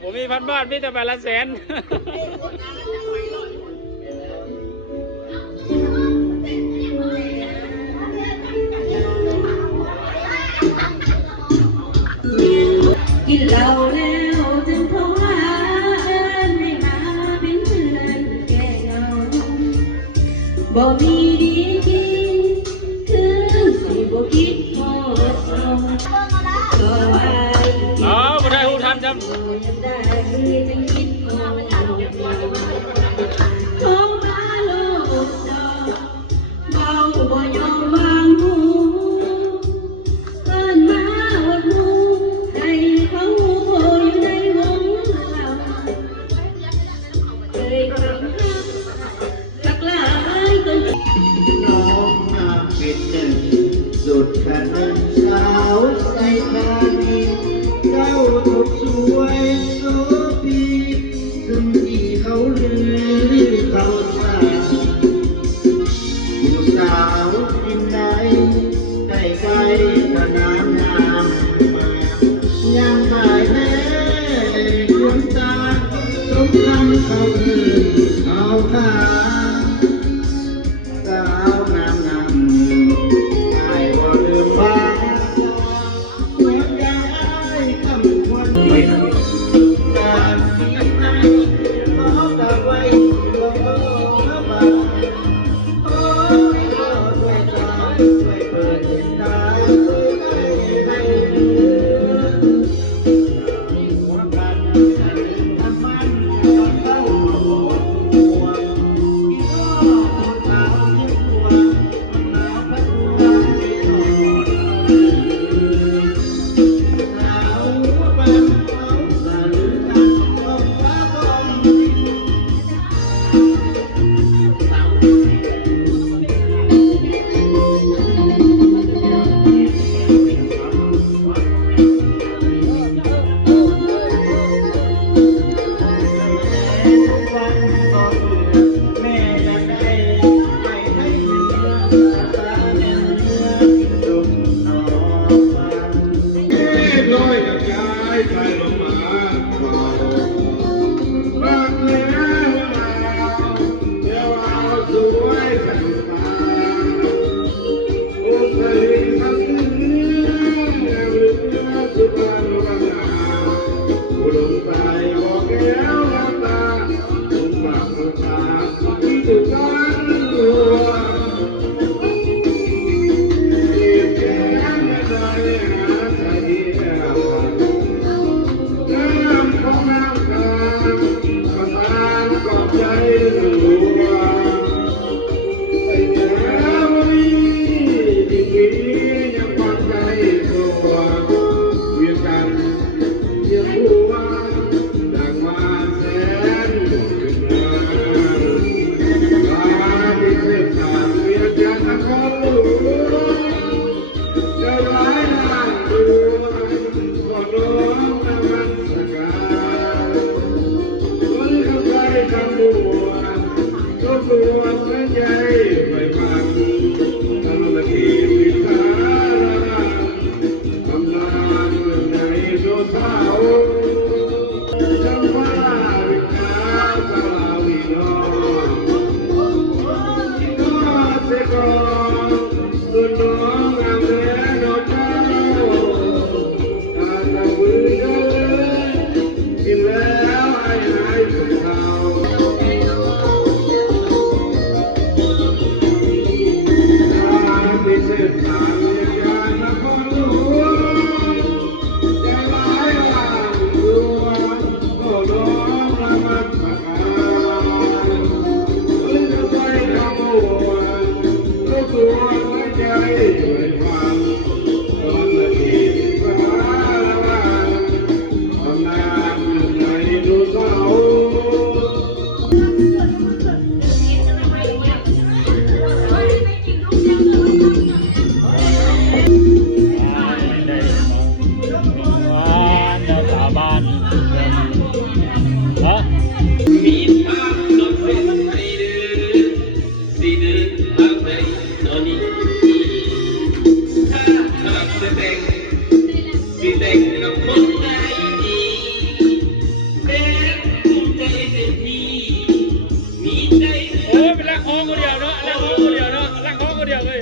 ผมมีพันบาทมีแต่8 ล้านแสนกินเหล้าแล้วจึงโทรหาให้มาเป็นเพื่อนแก้เหงาบ่มีดีกินคือสิบ่คิดโทษเอาก็ว่าบ่ได้หูทันจำจึงคิดโทษโทรมาโลดดอกเบาบ่ยอมวางหูเอิ้นมาอดหูให้เขาอยู่ในวงเราเคยคำหักสักหลายต้นน้องมาเป็นสุดขนาดสาวใส่ตาดีเจ้าทุกสวยโสพีถึงที่เขาลือเขาสาผู้สาวกินได้ให้ไกลก็น้ำมายังหายแม่ดวงตาต้องทำเขาคืนเขาขาสาวงามงามไอ้บ่ลืมบ้านเหมือนยังไอ้คำวันไม่สุดการที่ไหนขอกลับไว้ตัวบ้านโอ้ยช่วยตายช่วยเปิดตาให้ลืมความรักทำมันเข้าหัวที่น้องสาวที่หัวหนาวพระตัวไม่นอนสาวบ้านเขาสาลือกันต้องฟ้าต้องแม่จะได้ไม่ให้เหนื่อยตาแน่เนื้อจุ่มนอนฟังลอยกับยายไปลงมารักแล้วเดี๋ยวเอาสวยกันมาโอ้เคยทำถึงเรือสุพรรณบุรีอุดมใจบอกแก้วน้ำตาผมฝากน้ำตาที่สุดกันหัวเก็บแก้มไม่ได้หาใครแก้วน้ำของน้ำตาประทานกอบใจหัวไอ้แก้วนี้ที่มียังฟังใจตัวเวียนกัน ยังหัวดังมาแสนถึงนานลาที่เส้นทางเวียนกันนครหลวงจะร้ายนางดวงก็น้องนมันสกาคนเข้าใจคำบัวก็กลัวหัวใจไม่ฟังทำละทีวิสาทำลานเมืองในโซเท้าจำว่าวิชาสลาวิโนที่ก็เสกอนส่วนน้องงามแท้ดอกเจ้าตาตะมือเดินกินแล้วไอ้นายสุดเท้า คนเดียวเนาะร่างของคนเดียวเลย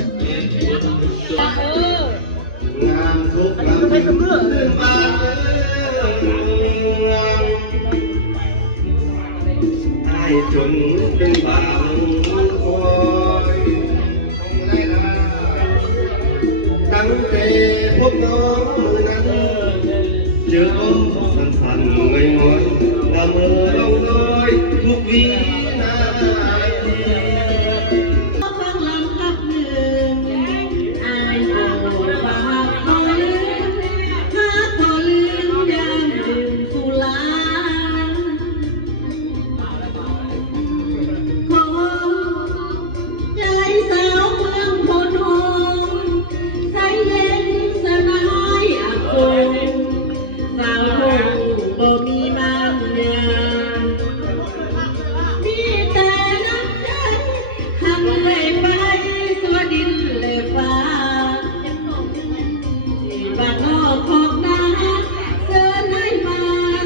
งานทุกหลังขึ้นมาให้จนเป็นบางคอยตั้งแต่พบน้องมือนั้นเจออ้อมสั่นๆง่อยๆละเมอเล่าน้อยทุกวินาที ฟังลำพับหนึ่งอายโอ้บาปพอลืมหาพอลืมยามดื่มสุราขอใจสาวเมืองโพนทองใจเย็นสลายอาโกสาวทงบ่มีน้ำยามีแต่น้ำใจหันเลยไปสัวดินเลยฟ้าที่บ้านนอกขอบนาเชิญให้มา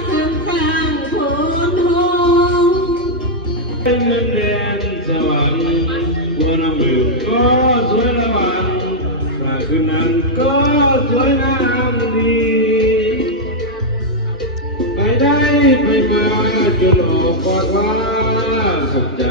เสริมสร้างโพนทอง เป็นเมืองแดนสวรรค์บัวน้ำมือก็สวยละวันปลาคืนนั้นก็สวยงามดีไปได้ไปมาจนออกปอดว่าสุขใจ